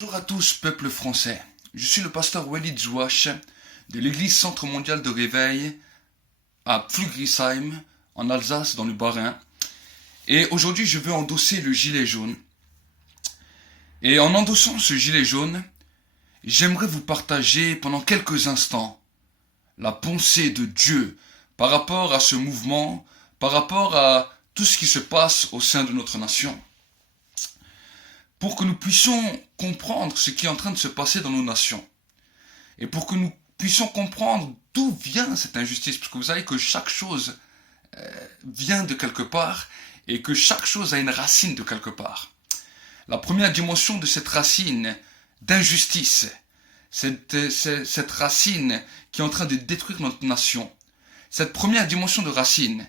Bonjour à tous, peuple français. Je suis le pasteur Walid Zouache de l'église Centre Mondial de Réveil à Pflugrisheim, en Alsace, dans le Bas-Rhin. Et aujourd'hui, je veux endosser le gilet jaune. Et en endossant ce gilet jaune, j'aimerais vous partager pendant quelques instants la pensée de Dieu par rapport à ce mouvement, par rapport à tout ce qui se passe au sein de notre nation. Pour que nous puissions comprendre ce qui est en train de se passer dans nos nations. Et pour que nous puissions comprendre d'où vient cette injustice. Parce que vous savez que chaque chose vient de quelque part et que chaque chose a une racine de quelque part. La première dimension de cette racine d'injustice, cette racine qui est en train de détruire notre nation, cette première dimension de racine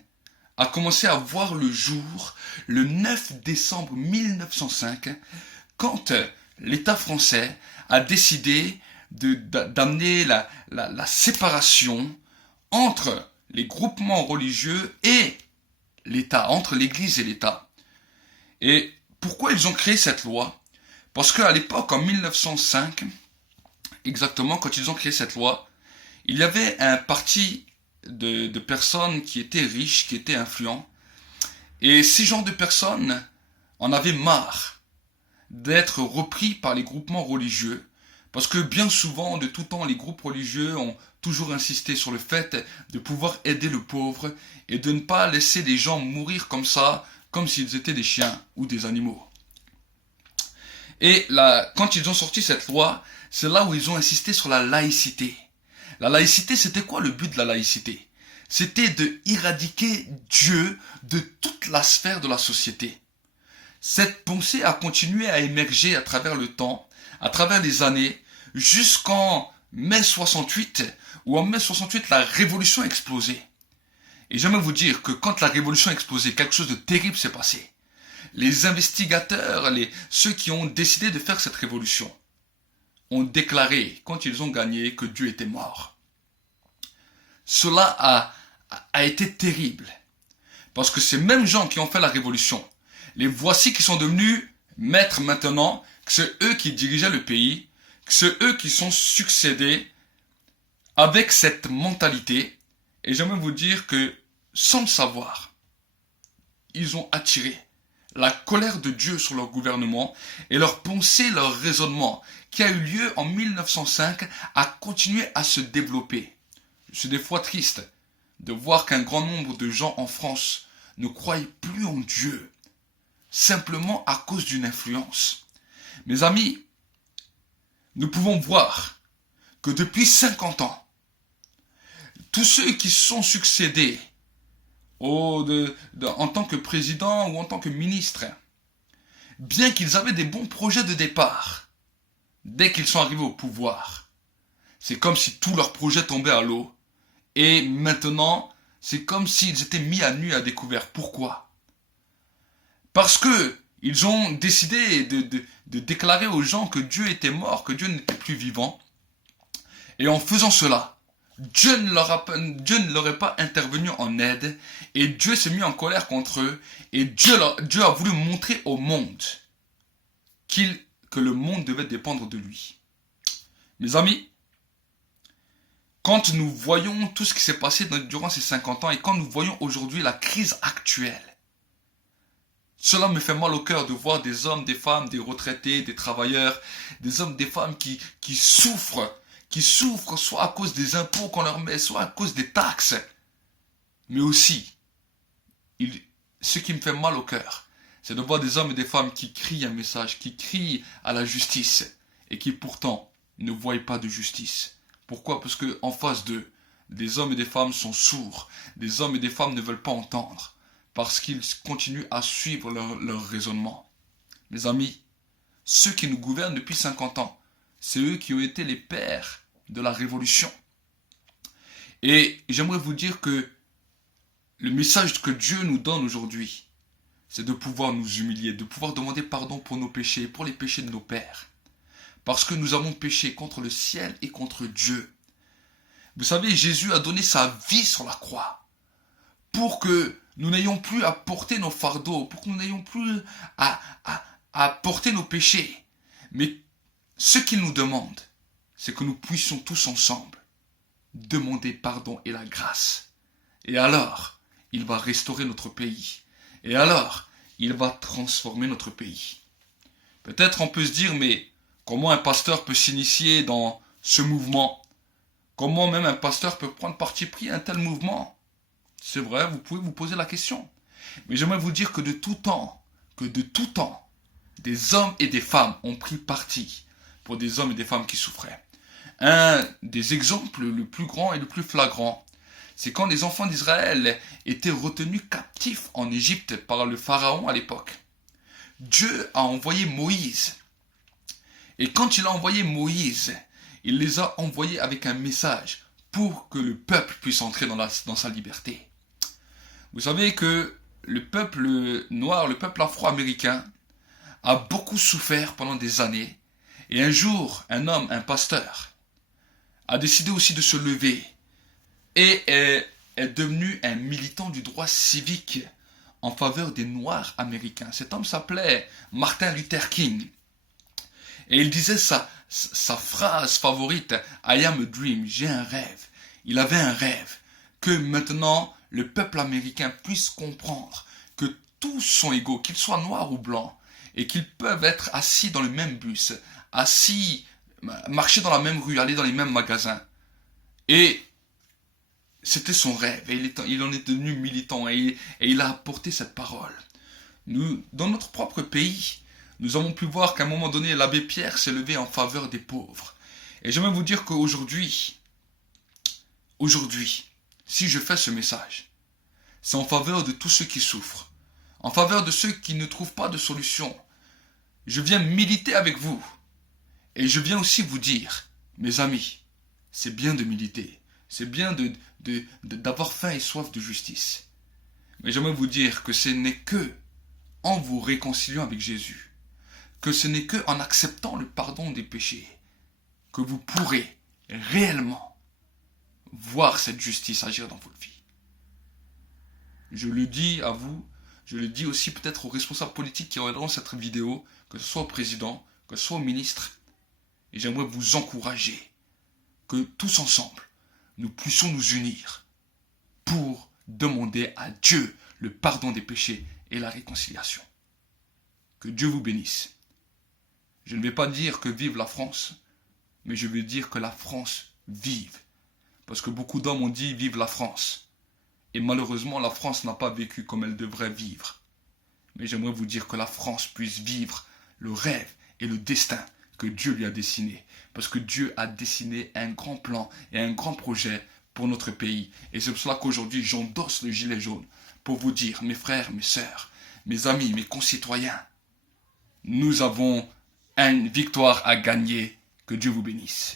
a commencé à voir le jour le 9 décembre 1905, quand l'État français a décidé d'amener la séparation entre les groupements religieux et l'État, entre l'Église et l'État. Et pourquoi ils ont créé cette loi? Parce qu'à l'époque, en 1905, exactement, quand ils ont créé cette loi, il y avait un parti de personnes qui étaient riches, qui étaient influents. Et ces genres de personnes en avaient marre d'être repris par les groupements religieux. Parce que bien souvent, de tout temps, les groupes religieux ont toujours insisté sur le fait de pouvoir aider le pauvre et de ne pas laisser les gens mourir comme ça, comme s'ils étaient des chiens ou des animaux. Et là, quand ils ont sorti cette loi, c'est là où ils ont insisté sur la laïcité. La laïcité, c'était quoi le but de la laïcité? C'était de éradiquer Dieu de toute la sphère de la société. Cette pensée a continué à émerger à travers le temps, à travers les années, jusqu'en mai 68, où en mai 68, la révolution a explosé. Et j'aimerais vous dire que quand la révolution a explosé, quelque chose de terrible s'est passé. Les investigateurs, ceux qui ont décidé de faire cette révolution, ont déclaré, quand ils ont gagné, que Dieu était mort. Cela a été terrible. Parce que ces mêmes gens qui ont fait la révolution, les voici qui sont devenus maîtres maintenant, que c'est eux qui dirigeaient le pays, que c'est eux qui sont succédés avec cette mentalité. Et j'aimerais vous dire que, sans le savoir, ils ont attiré la colère de Dieu sur leur gouvernement et leur pensée, leur raisonnement, qui a eu lieu en 1905, a continué à se développer. Je suis des fois triste de voir qu'un grand nombre de gens en France ne croient plus en Dieu, simplement à cause d'une influence. Mes amis, nous pouvons voir que depuis 50 ans, tous ceux qui sont succédés en tant que président ou en tant que ministre, bien qu'ils avaient des bons projets de départ, dès qu'ils sont arrivés au pouvoir, c'est comme si tous leurs projets tombaient à l'eau. Et maintenant, c'est comme s'ils étaient mis à nu à découvert. Pourquoi? Parce que ils ont décidé de déclarer aux gens que Dieu était mort, que Dieu n'était plus vivant. Et en faisant cela, Dieu ne leur est pas intervenu en aide. Et Dieu s'est mis en colère contre eux. Et Dieu a voulu montrer au monde que le monde devait dépendre de lui. Mes amis, quand nous voyons tout ce qui s'est passé durant ces 50 ans et quand nous voyons aujourd'hui la crise actuelle, cela me fait mal au cœur de voir des hommes, des femmes, des retraités, des travailleurs, des hommes, des femmes qui souffrent soit à cause des impôts qu'on leur met, soit à cause des taxes. Mais aussi, ce qui me fait mal au cœur, c'est de voir des hommes et des femmes qui crient un message, qui crient à la justice et qui pourtant ne voient pas de justice. Pourquoi? Parce qu'en face d'eux, des hommes et des femmes sont sourds. Des hommes et des femmes ne veulent pas entendre. Parce qu'ils continuent à suivre leur raisonnement. Mes amis, ceux qui nous gouvernent depuis 50 ans, c'est eux qui ont été les pères de la révolution. Et j'aimerais vous dire que le message que Dieu nous donne aujourd'hui, c'est de pouvoir nous humilier, de pouvoir demander pardon pour nos péchés, pour les péchés de nos pères. Parce que nous avons péché contre le ciel et contre Dieu. Vous savez, Jésus a donné sa vie sur la croix pour que nous n'ayons plus à porter nos fardeaux, pour que nous n'ayons plus à porter nos péchés. Mais Ce qu'il nous demande, c'est que nous puissions tous ensemble demander pardon et la grâce. Et alors, il va restaurer notre pays. Et alors, il va transformer notre pays. Peut-être on peut se dire, mais comment un pasteur peut s'initier dans ce mouvement? Comment même un pasteur peut prendre parti pris à un tel mouvement? C'est vrai, vous pouvez vous poser la question. Mais j'aimerais vous dire que de tout temps, des hommes et des femmes ont pris parti pour des hommes et des femmes qui souffraient. Un des exemples le plus grand et le plus flagrant, c'est quand les enfants d'Israël étaient retenus captifs en Égypte par le pharaon à l'époque. Dieu a envoyé Moïse. Et quand il a envoyé Moïse, il les a envoyés avec un message pour que le peuple puisse entrer dans sa liberté. Vous savez que le peuple noir, le peuple afro-américain, a beaucoup souffert pendant des années. Et un jour, un homme, un pasteur, a décidé aussi de se lever et est devenu un militant du droit civique en faveur des Noirs américains. Cet homme s'appelait Martin Luther King. Et il disait sa phrase favorite, I am a dream, j'ai un rêve. Il avait un rêve que maintenant le peuple américain puisse comprendre que tous sont égaux, qu'ils soient noirs ou blancs, et qu'ils peuvent être assis dans le même bus, assis, marcher dans la même rue, aller dans les mêmes magasins. Et c'était son rêve, et il en est devenu militant, et il a apporté cette parole. Nous, dans notre propre pays, nous avons pu voir qu'à un moment donné, l'abbé Pierre s'est levé en faveur des pauvres. Et j'aimerais vous dire qu'aujourd'hui, si je fais ce message, c'est en faveur de tous ceux qui souffrent, en faveur de ceux qui ne trouvent pas de solution. Je viens militer avec vous. Et je viens aussi vous dire, mes amis, c'est bien de militer, c'est bien d'avoir faim et soif de justice. Mais j'aimerais vous dire que ce n'est que en vous réconciliant avec Jésus, que ce n'est que en acceptant le pardon des péchés, que vous pourrez réellement voir cette justice agir dans votre vie. Je le dis à vous, je le dis aussi peut-être aux responsables politiques qui regarderont cette vidéo, que ce soit au président, que ce soit au ministre. Et j'aimerais vous encourager que tous ensemble, nous puissions nous unir pour demander à Dieu le pardon des péchés et la réconciliation. Que Dieu vous bénisse. Je ne vais pas dire que vive la France, mais je vais dire que la France vive. Parce que beaucoup d'hommes ont dit vive la France. Et malheureusement, la France n'a pas vécu comme elle devrait vivre. Mais j'aimerais vous dire que la France puisse vivre le rêve et le destin que Dieu lui a dessiné. Parce que Dieu a dessiné un grand plan et un grand projet pour notre pays. Et c'est pour cela qu'aujourd'hui, j'endosse le gilet jaune pour vous dire, mes frères, mes sœurs, mes amis, mes concitoyens, nous avons une victoire à gagner. Que Dieu vous bénisse.